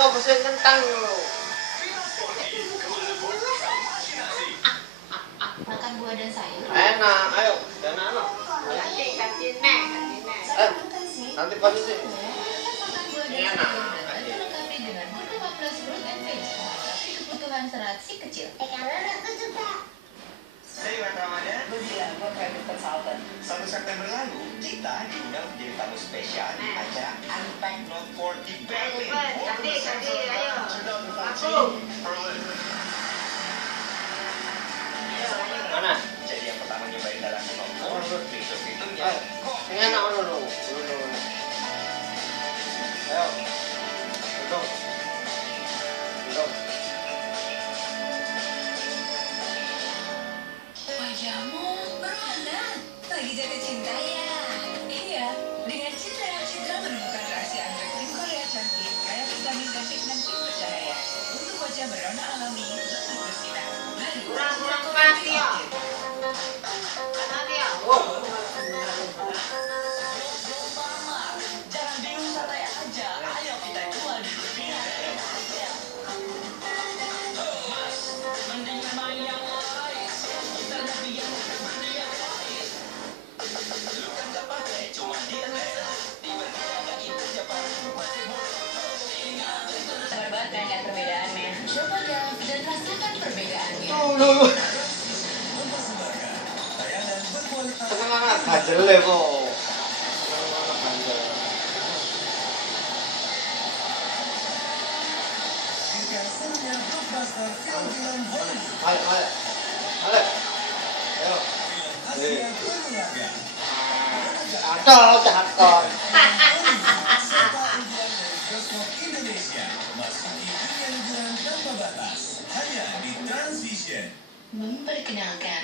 Yo, pesen kentang lo. Makan buah dan sayur. Enak, ayo. Dan anak. Kantin nek. Nanti pasti sih. Makan buah dan Enak. sayur dilengkapi dengan gula 14 fruit and veg, tapi kebutuhan serat si kecil. Selamat Ramadan. Begitu, gue private consultant. 1 September lalu, kita diundang menjadi tamu spesial di acara Unpack Not 40 Berlin. Ayo. Aku. Mana? Jadi yang pertama nyobain dalam nomor, besok itu Ayo. ya. Ini enak dulu. Ayo. Duduk. Duduk. Wajahmu berwarna, lagi jatuh cinta ya? Iya, dengan Citra menemukan rahasia anggrek krim Korea cantik, kaya vitamin dan pigmen bercahaya. Untuk wajah berwarna alami, lebih bersinar. Baru, Kurang mati ya. Mati ya. Oh. jangan bingung santai aja. Ayo kita jual di dunia. Mendingan main yang lain. Kita lebih yang mending yang lain. Lu kan gak pakai, cuma dia Sabar kan lihat perbedaannya. Coba dan rasakan perbedaannya. Tenang-tenang, ganjel ya kok. Ayo. Ayo. Cakep. Indonesia memasuki dunia liburan tanpa batas hanya di Transvision. Memperkenalkan